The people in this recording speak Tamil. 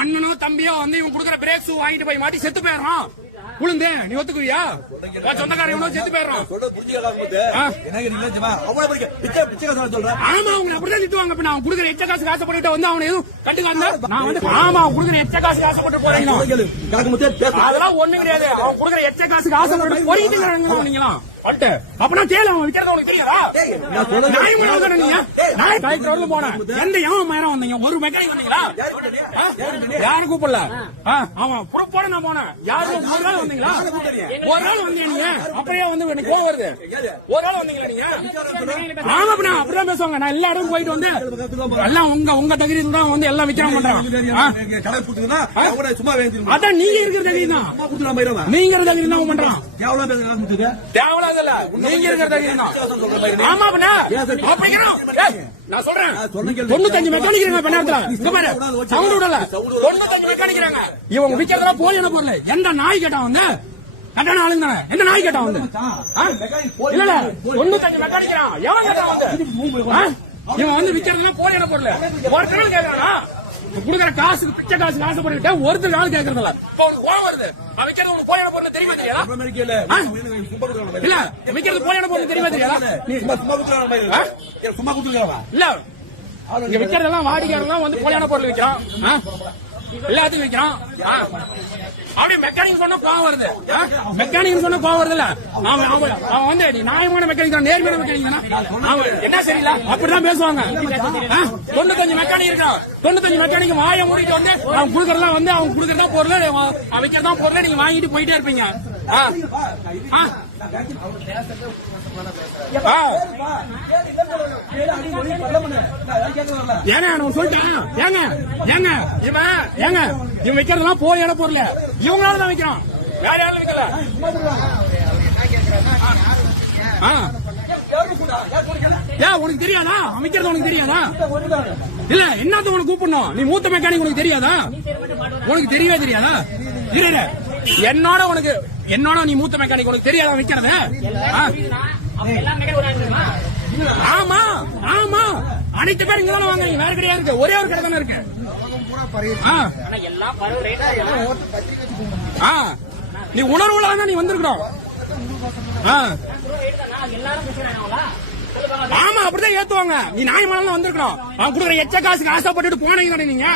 அண்ணனோ தம்பியோ வந்து இவன் குடுக்குற பிரேக் ஷூ வாங்கிட்டு போய் மாட்டி செத்து போயிடுறான். உளுந்து நீ ஒத்துக்குவியா? சொந்தக்காரன் செத்து போயிடுறான். ஆமா அவங்க அப்படிதான் திட்டுவாங்க. அவன் குடுக்குற எச்ச காசு காசப்பட்டு வந்து அவன் எதுவும் கண்டுக்காத. நான் வந்து ஆமா அவன் குடுக்குற எச்ச காசு காசப்பட்டு போறீங்களா? அதெல்லாம் ஒண்ணு கிடையாது. அவன் குடுக்குற எச்ச காசு காசப்பட்டு போறீங்க நீங்களா அப்பனா கேளு. அவன் விக்கிறது உனக்கு தெரியாதா? நீங்க போனேன் எந்த எவன் மரம் வந்தீங்க? ஒரு மெக்கானிக் வந்தீங்களா? யாரும் கூப்பிடல. அவன் புறப்போட நான் போனேன். யாரும் ஒரு நாள் வந்தீங்களா? ஒரு நாள் வந்தீங்க நீங்க. அப்படியே வந்து எனக்கு கோவம் வருது. ஒரு நாள் வந்தீங்களா நீங்க? ஆமா அப்படிதான் பேசுவாங்க. நான் எல்லா இடமும் போயிட்டு வந்து எல்லாம் உங்க தகுதி தான் வந்து எல்லாம் விக்ரம் பண்றேன். அதான் நீங்க இருக்கிற தகுதி தான். நீங்க இருக்கிற தகுதி தான் பண்றான். தேவலா நீங்க இருக்கிற ஆமா நான் சொல்றேன் 95 மெக்கானிக் சவுண்ட் விடல 95 மெக்கானிக்கிறாங்க. இவங்க விக்கிறதா போய் என்ன பொருள்? எந்த நாய் கேட்டா வந்து கட்டான ஆளுங்க தானே. எந்த நாய் கேட்டா வந்து இல்ல 95 மெக்கானிக்கிறான். எவன் கேட்டா வந்து இவன் வந்து விக்கிறதுலாம் போய் என்ன பொருள்? ஒருத்தரும் கேட்கறானா? குடுக்கிற காசு பிச்சை காசு காசுப்பட்டு ஒருத்தர் ஆள் கேட்கறதில்ல. இப்ப உனக்கு கோவம் வருது. வைக்கிறது உனக்கு போயான பொருள் தெரியுமா தெரியாதா? இல்ல வைக்கிறது போயான பொருள் தெரியுமா தெரியாதா? இல்ல இங்க விக்கிறதெல்லாம் வாடிக்கையாளர்லாம் வந்து போயான பொருள் விற்கிறான். எல்லாத்தையும் விற்கிறான். அப்படியே மெக்கானிக் சொன்னா கோவம் வருது. மெக்கானிக் சொன்னா கோவம் வருது இல்ல. அவன் வந்து நீ நியாயமான மெக்கானிக் தான், நேர்மையான மெக்கானிக் அவன் என்ன சரியில்ல அப்படிதான் பேசுவாங்க. 95 மெக்கானிக் இருக்கான். 95 மெக்கானிக் வாய மூடிட்டு வந்து அவன் குடுக்கறதெல்லாம் வந்து அவன் குடுக்கறதா பொருள் அவன் விக்கிறதா பொருள் நீங்க வாங்கிட்டு போயிட்டே இருப்பீங்க. ஏங்க சொல்லிட்டேன். ஏங்க ஏங்க ஏங்க இவன் வைக்கிறதெல்லாம் போயான பொருள் இவங்களால தான் வைக்கிறான். வேற யாரும் வைக்கல. ஏன் உனக்கு தெரியாதா? அமைக்கிறது உனக்கு தெரியாதா? இல்ல என்னத்த உனக்கு கூப்பிடணும்? நீ மூத்த மெக்கானிக் உனக்கு தெரியாதா? உனக்கு தெரியவே தெரியாதா? என்னோட நீ மூத்த மெக்கானிக் உனக்கு தெரியாதா வைக்கிறத? ஆமா ஆமா அனைத்து பேர் இங்க தானே வாங்குறீங்க. வேற கிடையாது இருக்கு. ஒரே ஒரு கடை தானே இருக்கு. நீ உணர்வுல நீ வந்திருக்கணும். ஆமா அப்படிதான் ஏத்துவாங்க. நீ நியாயமான வந்திருக்கணும். அவன் கொடுக்குற எச்ச காசுக்கு ஆசைப்பட்டுட்டு போனீங்க நீங்க.